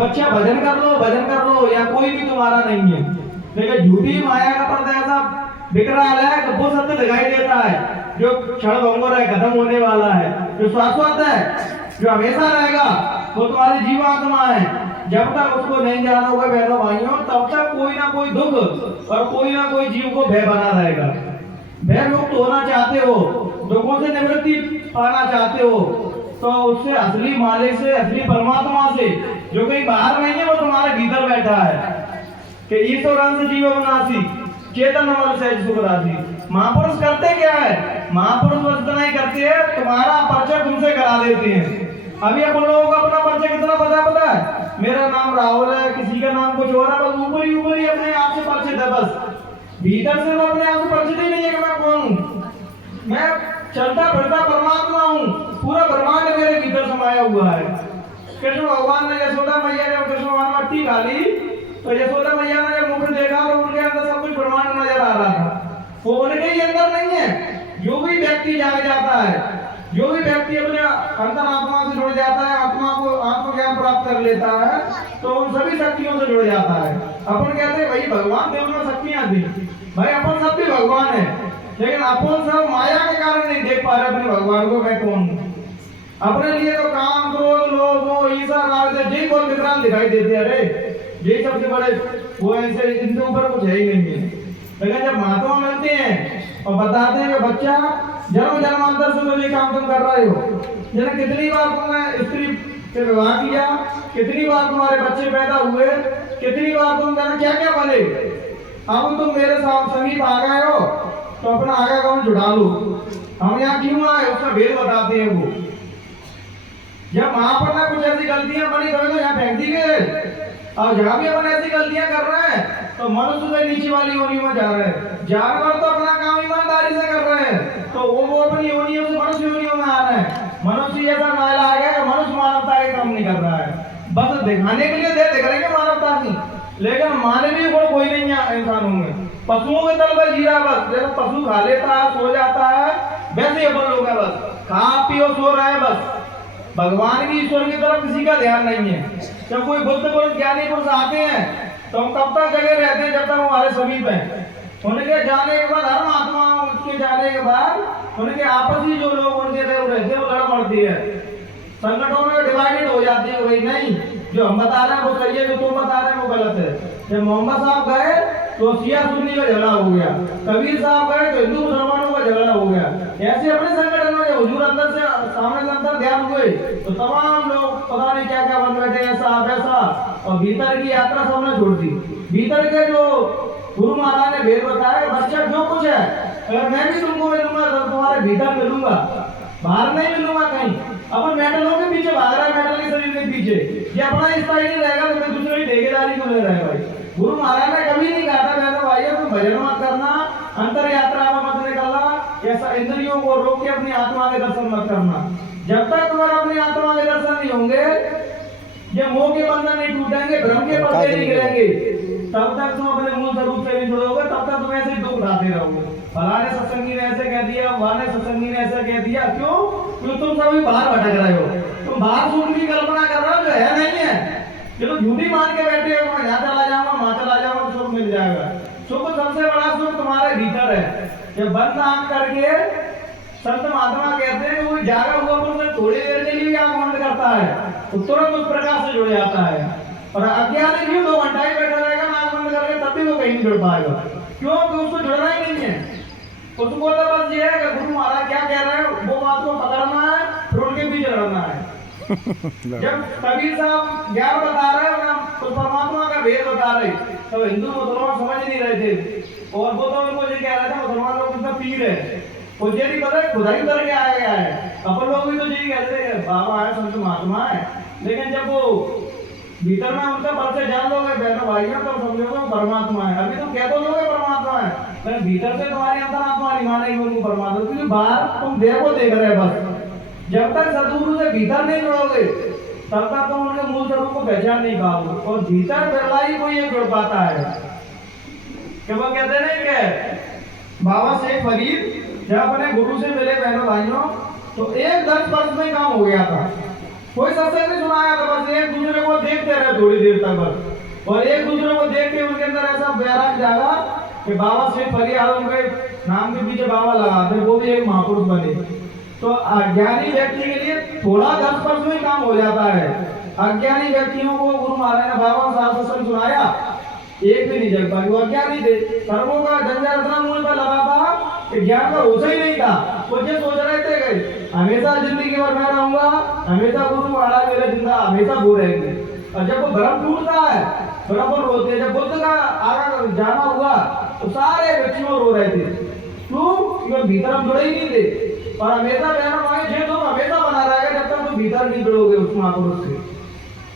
बच्चा भजन कर लो या कोई भी तुम्हारा नहीं है। लेकिन झूठी माया का पर्दा ऐसा विकराल है कि वो सत्य दिखाई देता है जो क्षण भंगुर है, खत्म होने वाला है। जो शाश्वत है, जो हमेशा रहेगा, वो तुम्हारी जीवात्मा है। जब तक उसको नहीं जानोगे बहनों भाइयों, तब तक कोई ना कोई दुख और कोई ना कोई जीव को भय बना रहेगा। भय मुक्त होना चाहते हो, दुखों से निवृत्ति पाना चाहते हो, तो उससे असली मालिक से, असली परमात्मा से, जो कहीं बाहर नहीं है, वो तुम्हारे भीतर बैठा है कि ईश्वर अंश जीवनासी चेतन अमर सहज सुख राशि। महापुरुष करते क्या है? महापुरुष बस इतना ही करते हैं, तुम्हारा परिचय तुमसे करा देते हैं। अभी अपन लोगों को अपना परिचय कितना पता है? मेरा नाम राहुल है, किसी का नाम कुछ और है, बस ऊपर ही अपने आप से परिचित है। बस भीतर से वो अपने आप से परिचित ही नहीं है कि मैं कौन हूँ। मैं चलता फिरता परमात्मा हूँ, पूरा ब्रह्मांड मेरे भीतर समाया हुआ है। कृष्ण भगवान ने यशोदा मैया ने कृष्ण भगवान मट्टी डाली, तो यशोदा मैया ने जब मुख देखा तो उनके अंदर सब कुछ ब्रह्मांड नजर आ रहा था। वो उनके ही अंदर नहीं है। जो भी व्यक्ति जाग जाता है, जो भी व्यक्ति अपने अंतरात्मा से जुड़ जाता है, आत्मा को आत्मज्ञान प्राप्त कर लेता है, तो उन सभी शक्तियों से जुड़ जाता है। अपन कहते हैं भाई भगवान देव में शक्तियां थी, भाई अपन सब भी भगवान है, लेकिन अपन सब माया के कारण नहीं देख पा रहे अपने भगवान को, मैं कौन हूँ। अपने लिए तो काम, क्रोध, लोभ, मोह, ईर्ष्या, राग यही बहुत विकराल दिखाई देते हैं। अरे ये सबसे बड़े वो ऐसे, इनके ऊपर कुछ है ही नहीं है। लेकिन जब महात्मा मिलते हैं और बताते हैं कि बच्चा जन्म जन्मांतर से तो ये काम तुम कर रहे हो, जैसे कितनी बार तुमने स्त्री से विवाह किया, कितनी बार तुम्हारे बच्चे पैदा हुए, कितनी बार तुम क्या क्या बने, अब तुम मेरे साथ समीप आ गए हो तो अपना आगे कौन जुड़ा लो। हम यहाँ क्यों आए उसका भेद बताते हैं वो। जब वहां पर ना कुछ ऐसी गलतियां बनी तो यहाँ फेंक दी गए, और जहाँ भी अपन ऐसी गलतियां कर रहे हैं तो मनुष्य से नीचे वाली योनियों में जा रहे हैं। जानवर तो अपना काम ईमानदारी से कर रहे हैं, तो वो अपनी योनियों से मनुष्य योनियों में आ रहे हैं। मनुष्य ऐसा नाला आ गया कि मनुष्य मानवता के काम नहीं कर रहा है, बस दिखाने के लिए दिख रहे हैं मानवता की, लेकिन मानवीय गुण कोई नहीं है इंसानों में। पशुओं के तल पर जी रहा, बस जैसे पशु खा लेता है, सो जाता है, वैसे ही अपन लोग हैं, बस खा पियो सो रहे हैं। बस भगवान की, ईश्वर की तरफ किसी का ध्यान नहीं है। जब कोई बुद्ध पुरुष, ज्ञानी पुरुष आते हैं तो हम कब तक जगह रहते हैं? जब तक हमारे समीप हैं। उनके जाने के बाद, हर महात्मा के जाने के बाद उनके आपसी जो लोग उनके रहते हैं वो लड़ पड़ती है, संगठनों में डिवाइडेड हो जाती है। वही नहीं, जो हम बता रहे हैं वो सही है, जो तुम बता रहे हैं वो गलत है। जब मोहम्मद साहब गए तो शिया सुन्नी का झगड़ा हो गया, कबीर साहब गए तो हिंदू मुसलमानों का झगड़ा हो गया। ऐसे अपने संगठन में हुजूर अंदर से सामने से अंदर ध्यान हुए तो तमाम लोग पता नहीं क्या क्या बन बैठे, ऐसा वैसा, और भीतर की यात्रा सबने छोड़ दी। भीतर के जो गुरु महाराज ने भेद बताया, बच्चा जो कुछ है अगर मैं भी तुमको मिलूंगा तो तुम्हारे भीतर मिलूंगा, बाहर नहीं मिलूंगा कहीं। अपन मेटलों के पीछे भाग रहा है, मेटल के शरीर के पीछे, ये अपना स्थायी नहीं रहेगा तो मैं दूसरे की ठेकेदारी को ले रहा है। भाई गुरु महाराज ने कभी नहीं कहा था बहनों भाइयों तुम भजन मत करना, अंतर यात्रा में मत निकलना, ऐसा इंद्रियों को रोक के अपनी आत्मा के दर्शन मत करना। जब तक तुम्हारा अपनी आत्मा के दर्शन नहीं होंगे, ये मोह के बंधन नहीं टूटेंगे, भ्रम के पर्दे नहीं गिरेंगे, तब तक तुम अपने मूल स्वरूप से नहीं जुड़ोगे, तब तक तुम ऐसे ही दुख उठाते रहोगे। फलाने सत्संगी ने ऐसे कह दिया, वाले सत्संगी ने ऐसा कह दिया, क्यों? क्योंकि तुम सभी बाहर भटक रहे हो, तुम बाहर सुख की कल्पना कर रहे हो जो है नहीं है। चलो झूठी मान के बैठे हो, मैं यहाँ चला जाऊंगा, वहां चला जाऊंगा, सुख मिल जाएगा। सुख सबसे बड़ा सुख तुम्हारे भीतर है। जब बंद आंख करके संत महात्मा कहते हैं कि वो जागा हुआ पुरुष थोड़ी देर के लिए आंख बंद करता है तो तुरंत उस प्रकाश से जुड़ जाता है, और अज्ञान क्यों 2 घंटा ही बैठा रहेगा आंख बंद करके, तब भी वो कहीं नहीं जुड़ पाएगा। क्यों? कि उसको जुड़ना ही नहीं है। उसको तो बस ये है कि गुरु महाराज क्या कह रहे हैं वो बात को पकड़ना है, फिर उनके पीछे लड़ना है। जब कबीर साहब ज्ञान बता रहे हैं, तो परमात्मा का भेद बता रहे, तो हिंदू मुसलमान समझ नहीं रहे थे, और वो तो उनको ये कह रहे थे मुसलमान लोग कितना पीर है, वो ये नहीं पता खुदाई उतर के आया गया है। अपन लोग भी तो यही कहते हैं बाबा है, संत महात्मा है, लेकिन जब वो भीतर में उनका परिचय जान लोगे बहनों भाइयों तो समझोगे परमात्मा है। अभी तो कह तो लोगे परमात्मा है, लेकिन भीतर से तुम्हारी अंतरात्मा नहीं मानेगी उनको परमात्मा, क्योंकि बाहर तुम देह को देख रहे बस। जब तक सदगुरु से भीतर नहीं जुड़ोगे तब तक तुम उनके मूल स्वरूप को पहचान नहीं पाओगे, और भीतर बिरला ही कोई एक जुड़ पाता है। क्या वो कहते नहीं कि बाबा शेख फरीद जब अपने गुरु से मिले बहनों भाइयों तो 1-10 वर्ष में काम हो गया था, कोई सत्संग नहीं सुनाया था, बस एक दूसरे को देखते रहे थोड़ी देर तक बस, और एक दूसरे को देख के उनके अंदर ऐसा बैराग जागा कि बाबा शेख फरी आलम के नाम के पीछे बाबा लगाते, वो भी एक महापुरुष बने। तो अज्ञानी व्यक्ति के लिए थोड़ा 10% में काम हो जाता है। अज्ञानी व्यक्तियों को गुरु महाराज ने बाबा साहब से सुनाया, एक भी नहीं जग पाए, वो अज्ञानी थे। सर्वों का जंजाल इतना मुंह पर लगा था कि ज्ञान का होश ही नहीं था। वो ये सोच रहे थे कि हमेशा जिंदगी भर मैं रहूंगा, हमेशा गुरु महाराज मेरे जिंदा हमेशा वो रहेंगे। और जब वो भ्रम टूटता है, बराबर रोते हैं। जब बुद्ध का आगा जाना हुआ तो सारे व्यक्तियों रो रहे थे, क्यों? क्योंकि भीतर हम जुड़े ही नहीं थे। और हमेशा बहना मांगे जे तुम हमेशा बना रहेगा जब तक तुम भीतर नहीं जुड़ोगे उस महापुरुष से।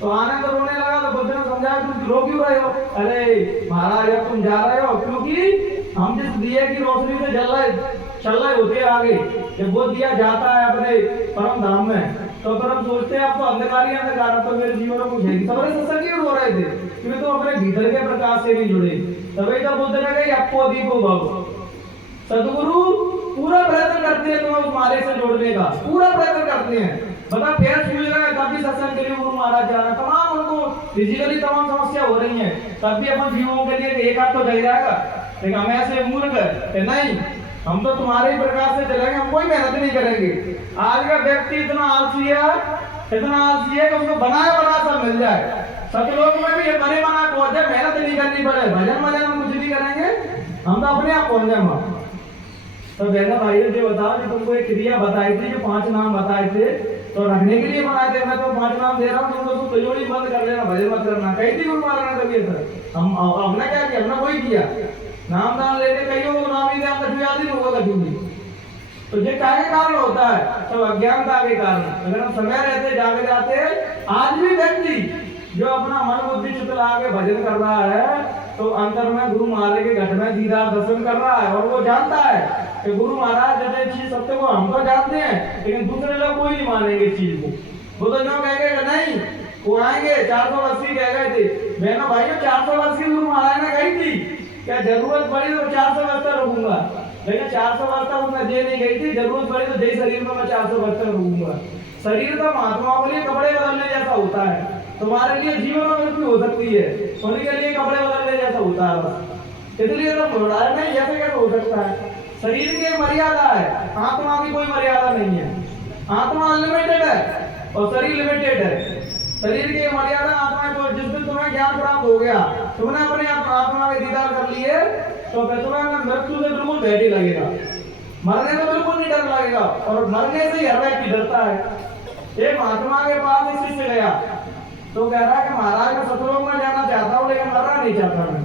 तो आनंद रोने लगा तो बुद्ध ने समझाया, तुम रो क्यों रहे हो? अरे महाराज अब तुम जा रहे हो, क्योंकि हम जिस दिए की रोशनी से चल रहे होते आगे, जब वो दिया जाता है अपने परम धाम में, तो पर हम सोचते हैं अब तो अंधकार ही अंधकार, तो मेरे जीवन में कुछ है नहीं। सबरे सत्संग क्यों रो रहे थे? क्योंकि तो अपने भीतर के प्रकाश से नहीं जुड़े। तभी तो बुद्ध ने कही अपो दीपो भव। सदगुरु पूरा प्रयत्न करते हैं तुम्हें उस मारे से जोड़ने का, पूरा प्रयत्न करते हैं। बता पैर छूल रहे हैं तब भी सत्संग के लिए गुरु महाराज जा रहे हैं। तमाम उनको फिजिकली तमाम समस्या हो रही है, तब भी अपन जीवों के लिए एक हाथ तो चल जाएगा। लेकिन हम ऐसे मूर्ख नहीं, हम तो तुम्हारे ही प्रकाश से चलेंगे, हम कोई मेहनत नहीं करेंगे। आज का व्यक्ति इतना आलसी है कि उसको बनाया बना सब मिल जाए। सतलोक में भी ये बने बना पहुंच जाए, मेहनत नहीं करनी पड़े, भजन हम कुछ नहीं करेंगे, हम तो अपने आप पहुंच जाएंगे। तो बहना भाई ने जो बताया कि तुमको एक क्रिया बताई थी, जो 5 नाम बताए थे, तो रखने के लिए बनाए थे। मैं तो 5 नाम दे रहा हूँ, तुम तो तिजोरी बंद कर लेना, भजन मत करना। कही थी गुरु महाराज ने कभी ऐसा? हम हमने क्या किया? हमने वही किया। नाम दान लेते कहीं हो नाम ही दान कभी याद ही नहीं होगा कभी। तो ये क्या के कारण होता है? सब अज्ञानता के कारण। अगर हम समय रहते जागे जाते, आज भी व्यक्ति जो अपना मन बुद्धि चित्त लगा के भजन कर रहा है, तो अंतर में गुरु महाराज के घट में दीदार दर्शन कर रहा है, और वो जानता है कि गुरु महाराज जैसे चीज सत्य को हम तो जानते हैं, लेकिन दूसरे लोग कोई नहीं मानेंगे इस चीज को। वो तो जो कहेंगे नहीं, वो आएंगे 480 कह गए थे बहनों भाइयों, 480 गुरु महाराज ने कही थी, क्या जरूरत पड़ी तो 400 वर्ष तक रुकूंगा। लेकिन 400 वर्ष तक उसने ये नहीं कही थी, जरूरत पड़ी तो जय शरीर में मैं 400 वर्ष तक रुकूंगा। शरीर तो महात्माओं के लिए कपड़े बदलने जैसा होता है, तुम्हारे लिए जीवन में मृत्यु हो सकती है, उनके लिए कपड़े बदलने जैसा होता है बस। इसलिए तो मुड़ाया नहीं, जैसे कैसे हो सकता है? शरीर की एक मर्यादा है, आत्मा की कोई मर्यादा नहीं है। आत्मा अनलिमिटेड है और शरीर लिमिटेड है। शरीर की मर्यादा आत्मा को, जिस दिन तुम्हें ज्ञान प्राप्त हो गया, तुमने अपने आत्मा के दीदार कर लिए, तो फिर तुम्हें मृत्यु से बिल्कुल भय नहीं लगेगा, मरने में बिल्कुल नहीं डर लगेगा। और मरने से ही हर व्यक्ति डरता है। एक महात्मा के पास एक शिष्य गया, तो कह रहा है कि महाराज मैं सतलोक में जाना चाहता हूँ, लेकिन मरना नहीं चाहता मैं।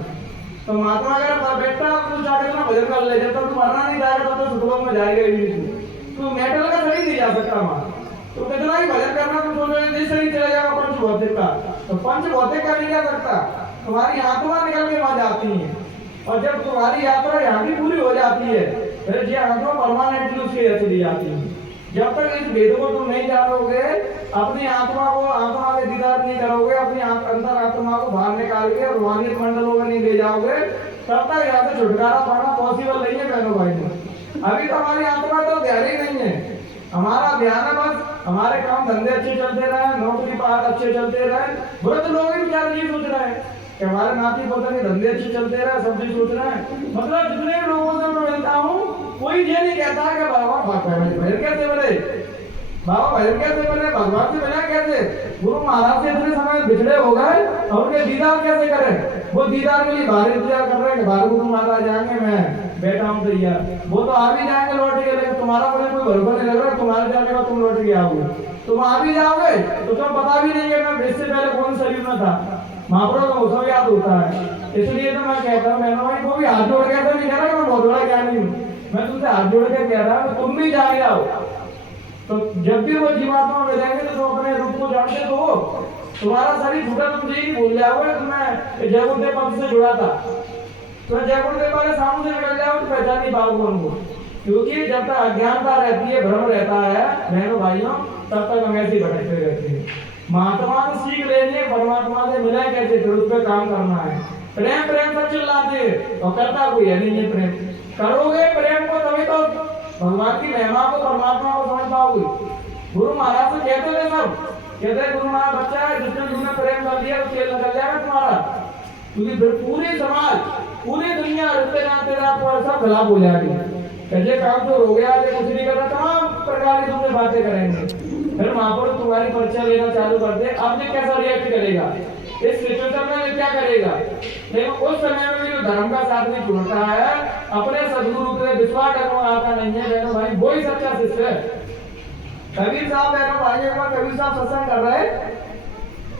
तो महात्मा कह रहा बेटा तू जाकर ना भजन कर ले, जब तक तू मरना नहीं जाएगा तब तो सतलोक में जाएगा ही नहीं। तू मेटल का शरीर नहीं जा सकता वहां, तो कितना ही भजन करना, तुम सोच रहे शरीर चला जाएगा पंच भौतिक का, तो पंच भौतिक का नहीं जा सकता। तुम्हारी आत्मा निकल के वहां जाती है, और जब तुम्हारी यात्रा यहाँ की पूरी हो जाती है, फिर ये आत्मा परमानेंटली उसके चली जाती है। जब तक इस भेद को तुम नहीं जानोगे, अपनी आत्मा को आत्मा के दीदार नहीं करोगे, अपनी अंतर आत्मा को बाहर निकाल के रूहानियत मंडलों में नहीं ले जाओगे, तब तक यहाँ से छुटकारा पाना पॉसिबल नहीं है बहनों भाई। अभी तो हमारी आत्मा तो ध्यान ही नहीं है, हमारा ध्यान है बस हमारे काम धंधे अच्छे चलते रहे, नौकरी पार अच्छे चलते रहे। बुरे तो लोग ही बेचारे नहीं सोच रहे हैं कि हमारे नाती पोते के धंधे अच्छे चलते रहे, सब चीज सोच रहे हैं। मतलब जितने लोगों से मैं मिलता हूँ, कोई ये नहीं कहता है कि बाबा भजन कैसे बने, बाबा भजन कैसे बने, भगवान से मिला कैसे, गुरु महाराज से इतने समय बिछड़े हो गए और उनके दीदार कैसे करें। वो दीदार के लिए बाहर इंतजार कर रहे हैं, बाहर गुरु महाराज जाएंगे, मैं बैठा हूँ तैयार। वो तो आ भी जाएंगे लौट के, लेकिन तुम्हारा मुझे कोई भरोसा नहीं लग रहा, तुम्हारे जाने का तुम लौट के आओगे। तुम आ भी जाओगे तो तुम्हें पता भी नहीं है मैं इससे पहले कौन शरीर में था। महापुरुष को सब याद होता है। इसलिए तो मैं कहता हूँ बहनों भाई, वो भी हाथ जोड़ के तो नहीं कह रहा कि मैं बहुत बड़ा ज्ञानी हूँ, मैं तुमसे हाथ जोड़ के कह रहा हूँ तुम भी जाग जाओ। तो जब भी वो जीवात्मा मिलेंगे तो तुम अपने रूप को जानते तो हो, तुम्हारा शरीर छूटा तुम यही भूल जाओगे। तो मैं जयगुरुदेव पद से जुड़ा था, तो जयगुरुदेव वाले सामने से निकल जाओ तो पहचान नहीं पाओगे उनको, क्योंकि जब तक अज्ञानता रहती है, भ्रम रहता है बहनों भाइयों, तब तक हम ऐसे ही भटकते रहते हैं। महात्मा से सीख लेने, परमात्मा से मिला कैसे, फिर उस पर काम करना है। प्रेम प्रेम पर चिल्लाते और करता कोई है नहीं है। प्रेम करोगे प्रेम को तभी तो भगवान की महिमा को, परमात्मा को समझ पाओगे। गुरु महाराज से कहते थे सब कहते हैं तुम्हारा बच्चा है, जिसने तुमने प्रेम कर दिया तो तेल निकल जाएगा तुम्हारा, क्योंकि फिर पूरी समाज, पूरी दुनिया, रिश्तेदार सब खिलाफ हो जाएगी। ये काम तो हो गया, कुछ नहीं करना, तमाम प्रकार की तुमसे बातें करेंगे। फिर वहां पर तुम्हारी परीक्षा लेना चालू कर दे, अब ये कैसा रिएक्ट करेगा, इस सिचुएशन में क्या करेगा। लेकिन उस समय में भी जो धर्म का साथ नहीं छोड़ता है, अपने सदगुरु पे विश्वास करना आता नहीं है बहनों भाई, वही सच्चा शिष्य है। कबीर साहब बहनों भाई, एक बार कबीर साहब सत्संग कर रहे,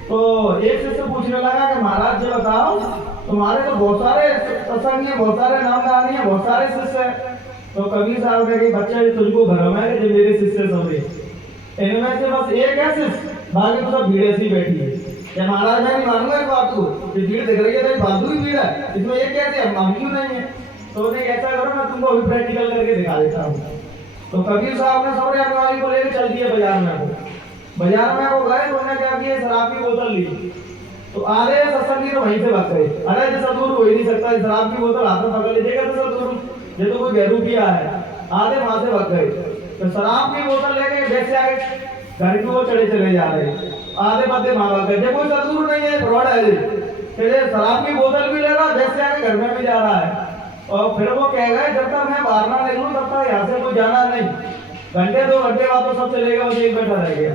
तो एक शिष्य पूछने लगा कि महाराज जी बताओ, तुम्हारे तो बहुत सारे सत्संग है, बहुत सारे नामदानी है, बहुत सारे शिष्य है। तो कबीर साहब ने कहा बच्चा जी तुझको भरम है कि मेरे शिष्य सब है, इनमें से बस एक है शिष्य, बाकी तो सब भीड़ ऐसी बैठी है। क्या महाराज मैं नहीं मानूंगा इस बात को, भीड़ दिख रही है तो फालतू ही भीड़ है, इसमें एक कैसे हम क्यों नहीं है। तो उन्हें ऐसा करो मैं तुमको अभी प्रैक्टिकल करके दिखा देता हूँ। तो कबीर साहब ने सबरे अगवाई को लेकर चल दिया बाजार में, बाजार में वो गए तो उन्होंने क्या किया, शराब की बोतल ली, तो आधे सत्संगी तो वहीं से भाग गए। अरे जैसा दूर हो ही नहीं सकता, शराब की बोतल हाथ में पकड़ लीजिएगा तो सब दूर, ये तो कोई बेरूपिया है, आधे वहां से भाग गए। तो शराब की बोतल लेके वैसे आगे घर की वो चले चले जा रहे, आधे बातें भाग गए। जब कोई सदगुरु नहीं है, फ्रॉड है, शराब की बोतल भी ले रहा, वैसे आगे घर में भी जा रहा है। और फिर वो कह गए जब तक मैं बाहर ना निकलूं तब तक यहाँ से कोई जाना नहीं, घंटे 2 घंटे बाद तो सब चलेगा, वो एक बैठा रह गया।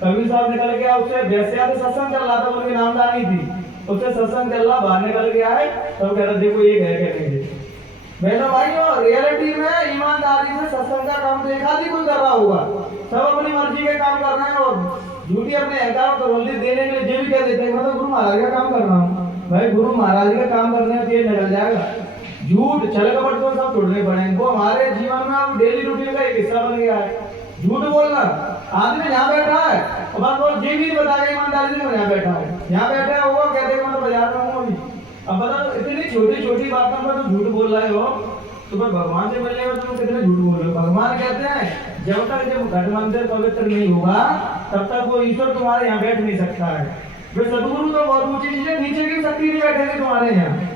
कबीर साहब निकल गया, उससे वैसे सत्संग चल रहा था, उनकी नामदानी थी, उससे सत्संग चल रहा, बाहर निकल गया है, तब कह रहे देखो ये है कहने मेरा भाई। और रियलिटी में ईमानदारी से सत्संग का काम तो एक आदमी कोई कर रहा होगा, सब अपनी मर्जी के काम कर रहे हैं, और झूठी अपने अहंकार को तसल्ली देने के लिए जो भी कह देते हैं मैं तो गुरु महाराज का काम कर रहा हूँ। भाई गुरु महाराज का काम करने में तेल निकल जाएगा। झूठ छल कपट तो सब छोड़ने पड़ेंगे, वो हमारे जीवन में अब डेली रूटीन का एक हिस्सा बन गया है। झूठ बोलना, आदमी यहाँ बैठा है और बस वो जी भी बताएगा ईमानदारी से, यहाँ बैठा है, यहाँ बैठा है, वो कहते हैं मैं तो बाजार में हूँ अभी। अब बताओ इतनी छोटी छोटी बातों पर तुम झूठ बोल रहे हो, तो फिर भगवान से मिलने में तुम कितने झूठ बोल रहे हो। भगवान कहते हैं जब तक जब घट मंदिर पवित्र नहीं होगा तब तक वो ईश्वर तुम्हारे यहाँ बैठ नहीं सकता है। वे सदगुरु तो बहुत ऊंची चीज है, नीचे की शक्ति नहीं बैठेगी तुम्हारे यहाँ।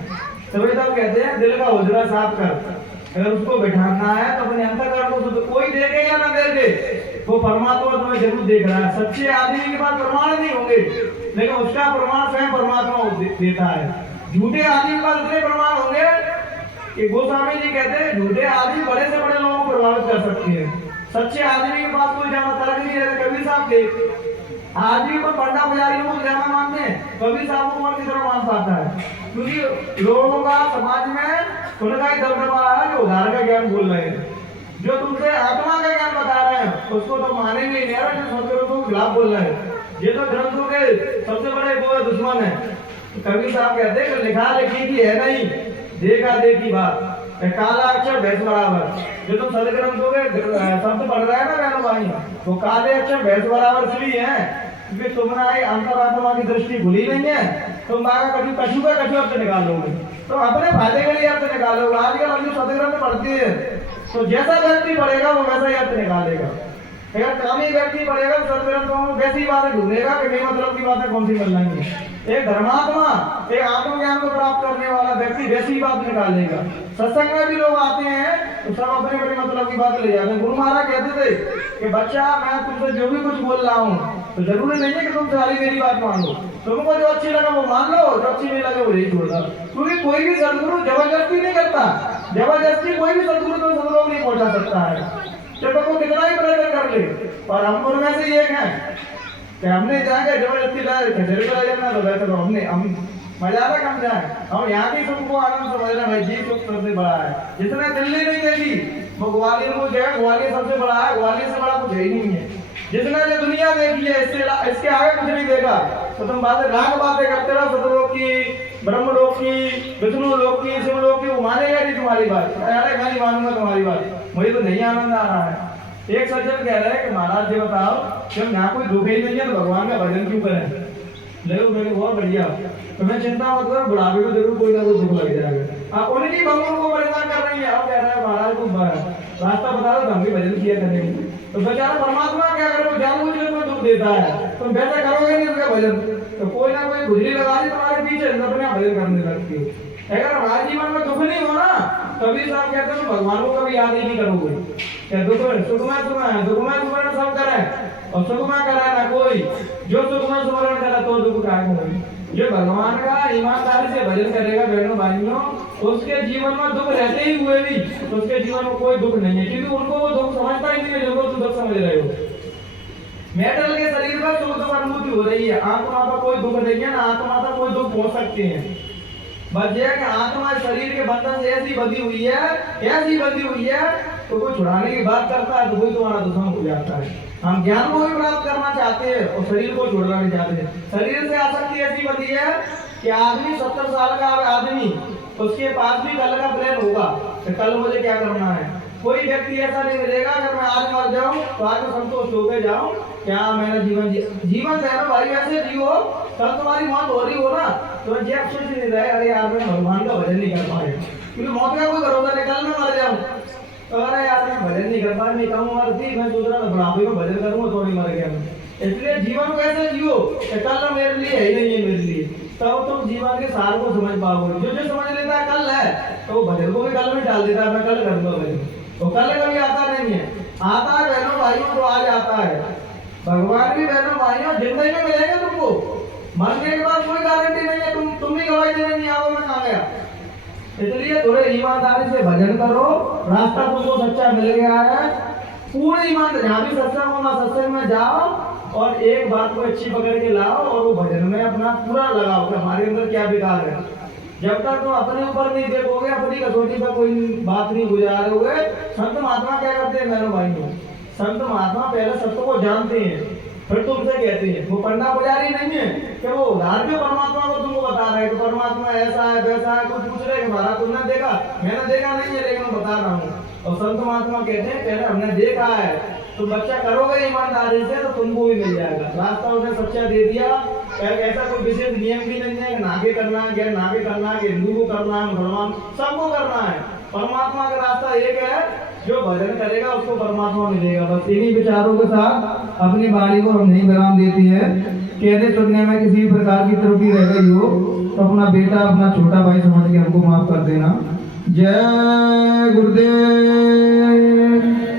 तभी तब कहते हैं दिल का हुजरा साफ कर, अगर उसको बैठाना है तो अपने अंतःकरण को शुद्ध, कोई देखे या ना देखे वो परमात्मा तुम्हें जरूर देख रहा है। सच्चे आदमी के पास प्रमाण नहीं होंगे, लेकिन उसका प्रमाण स्वयं परमात्मा देता है। झूठे आदमी के पास इतने प्रमाण होंगे कि गोस्वामी जी कहते हैं झूठे आदमी बड़े से बड़े लोगों को प्रभावित कर सकते हैं, सच्चे आदमी के पास कोई ज्यादा तर्क नहीं रहता। कबीर साहब के आदमी को पंडा पुजारियों को ज्यादा मानते हैं, कबीर साहब को की तरह मान पाता है, क्योंकि लोगों का समाज में उनका ही दबदबा है जो उधार का ज्ञान बोल रहे हैं, जो तुमसे आत्मा का ज्ञान बता रहे हैं उसको तो मानेंगे नहीं, जो संस्कृतों के खिलाफ बोल रहे हैं, ये तो ग्रंथों के सबसे बड़े वो दुश्मन है। कबीर साहब कहते हैं लिखा लिखी की है नहीं, देखा देखी बात, काला अक्षर भैंस बराबर। जो तुम सदग्रंथों के शब्द पढ़ रहे हैं ना बहनों भाई, वो काले अक्षर भैंस बराबर इसलिए है क्योंकि तुम्हारी अंतरात्मा की दृष्टि खुली नहीं है। तुम बागा कभी कछु का कछु अर्थ निकालोगे तो अपने फायदे के लिए अर्थ निकालोगे। आजकल हम जो सदग्रंथ पढ़ते हैं तो जैसा व्यक्ति पढ़ेगा वो वैसा ही अर्थ निकालेगा, अगर कामी व्यक्ति पढ़ेगा तो सदग्रंथों में वैसी बातें ढूंढेगा कि बेमतलब की बातें कौन सी मिल जाएंगी। एक धर्मात्मा, एक आत्मज्ञान को प्राप्त करने वाला व्यक्ति वैसी बात निकालेगा। सत्संग में भी लोग आते हैं तो सब अपने बड़े मतलब की बात ले जाते हैं। गुरु महाराज कहते थे कि बच्चा मैं तुमसे जो भी कुछ बोल रहा हूँ तो जरूरी नहीं है कि तुम सारी मेरी बात मान लो, तुमको जो अच्छी लगा वो मान लो, जो अच्छी नहीं लगे वो नहीं छोड़ दो। क्योंकि कोई भी सदगुरु जबरदस्ती नहीं करता, जबरदस्ती कोई भी सदगुरु तो सब लोग नहीं पहुंचा सकता है, चाहे वो कितना ही प्रयत्न कर ले। और हम उनमें से एक है कि हमने जाएंगे जबरदस्ती लाए जाना तो वैसे तो हम मजा ना कम जाए, हम यहाँ की सुख को आनंद समझना भाई, जी सुख सबसे बड़ा है। जिसने दिल्ली नहीं देखी वो ग्वालियर को जो है, ग्वालियर सबसे बड़ा है, ग्वालियर से बड़ा कुछ है ही नहीं है। जिसने जो दुनिया देखी है इसके आगे कुछ नहीं देखा, तो तुम बातें लाख बातें करते रहो सतलोक की, ब्रह्मलोक की, विष्णु लोक की, शिवलोक की, वो मानेगा नहीं तुम्हारी बात। अरे मैं नहीं मानूंगा तुम्हारी बात, मुझे तो नहीं आनंद आ रहा है। एक सज्जन कह रहे हैं कि महाराज जी बताओ कि हम यहाँ कोई दुख ही नहीं है तो भगवान का भजन क्यों करें। देखो मेरे बहुत बढ़िया, तुम्हें चिंता मत करो, बुढ़ापे को जरूर कोई ना कोई दुख लग जाएगा। आप उन्हीं भगवान को परेशान कर रही है, अब कह रहे हैं महाराज को रास्ता बता दो तो हम भी भजन किया करेंगे। तो बेचारा परमात्मा क्या करे, वो जानबूझ के तुम्हें दुख देता है, तुम वैसे करोगे नहीं उसका भजन, तो कोई ना कोई गुजरी लगा दी तुम्हारे पीछे, अपने भजन करने लगती हो। अगर हमारे जीवन में दुख नहीं हो ना, कबीर साहब कहते हैं भगवान को कभी याद ही नहीं करोगे। क्या दुख सुख में तुम्हें दुख में तुम्हें सब करें, और सुख में करे ना कोई, जो सुख में सुमरण करे तो दुख काय को। जो भगवान का ईमानदारी से भजन करेगा बहनों भाइयों, उसके जीवन में दुख रहते ही हुए भी तो उसके जीवन में कोई दुख नहीं है, क्योंकि उनको वो दुख समझता ही नहीं है जो तुम दुख समझ रहे हो। मेटल के शरीर में सुख दुख अनुभूति हो रही है, आत्मा का कोई दुख नहीं है ना आत्मा का कोई दुख हो सकते हैं। बस ये कि आत्मा शरीर के बंधन से ऐसी बंधी हुई है तो कोई छुड़ाने की बात करता है तो वही तुम्हारा दुश्मन हो जाता है। हम ज्ञान को भी प्राप्त करना चाहते हैं और शरीर को छोड़ना नहीं चाहते हैं। शरीर से आसक्ति ऐसी बंधी है कि आदमी 70 साल का आदमी, उसके पास भी कल का प्लान होगा कि कल मुझे क्या करना है। कोई व्यक्ति ऐसा नहीं मिलेगा अगर मैं आज मर जाऊं तो आज मैं संतोष हो के जाऊं, क्या मैंने जीवन है ना भाई, ऐसे जियो कल तुम्हारी मौत हो रही हो ना तो ये अफसोस ही नहीं रहे अरे यार मैं भगवान का भजन नहीं कर पाए, क्योंकि मौत का कोई भरोसा नहीं, कल मैं मर जाऊं तो अरे यार मैं भजन नहीं कर पाया, मैं कम उम्र थी, मैं सोच रहा था बुढ़ापे में भजन करूंगा तो नहीं मर गया मैं। इसलिए जीवन को ऐसे जियो कल मेरे लिए है ही नहीं है मेरे लिए, तब तुम जीवन के सार को समझ पाओगे। जो समझ लेता है कल है तो वो भजन को भी कल में डाल देता है, मैं कल करूंगा भजन, तो कल कभी आता नहीं है। आता है बहनों भाइयों तो आज आता है। भगवान भी बहनों भाइयों जिंदगी में मिलेगा तुमको, मरने के बाद कोई गारंटी नहीं है, तुम भी गवाही देने नहीं आओ मैं कहाँ गया। इसलिए थोड़े ईमानदारी से भजन करो, रास्ता तुमको सच्चा मिल गया है। पूरे ईमान जहाँ भी सत्संग होगा सत्संग में जाओ और एक बात को अच्छी पकड़ के लाओ और वो भजन में अपना पूरा लगाओ कि हमारे अंदर क्या बिगाड़ है। जब तक तुम अपने ऊपर नहीं देखोगे, अपनी कसौटी पर कोई बात नहीं गुजारे हुए, संत महात्मा क्या करते हैं मेरे भाई को, संत महात्मा पहले सत्य को जानते हैं फिर तुमसे कहते हैं। वो पंडा पुजारी नहीं है कि वो उधार के परमात्मा को तुमको बता रहे हैं कि परमात्मा ऐसा है वैसा है, कुछ पूछ रहे हमारा तुमने देखा, मैंने देखा नहीं है लेकिन मैं बता रहा हूँ। और संत महात्मा कहते हैं पहले हमने देखा है, तुम बच्चा करोगे ईमानदारी से तो तुमको भी मिल जाएगा रास्ता, उसने सच्चा दे दिया। ऐसा कोई विशेष नियम भी नहीं है कि नाके करना है, गैर नाके करना है, हिंदू को करना है, मुसलमान सबको करना है। परमात्मा का रास्ता एक है, जो भजन करेगा उसको परमात्मा मिलेगा। बस इन्हीं विचारों के साथ अपनी वाणी को हम नहीं विराम देती है। कहते सुनने में किसी प्रकार की त्रुटि रह गई हो तो अपना बेटा अपना छोटा भाई समझ के हमको माफ कर देना। जय गुरुदेव।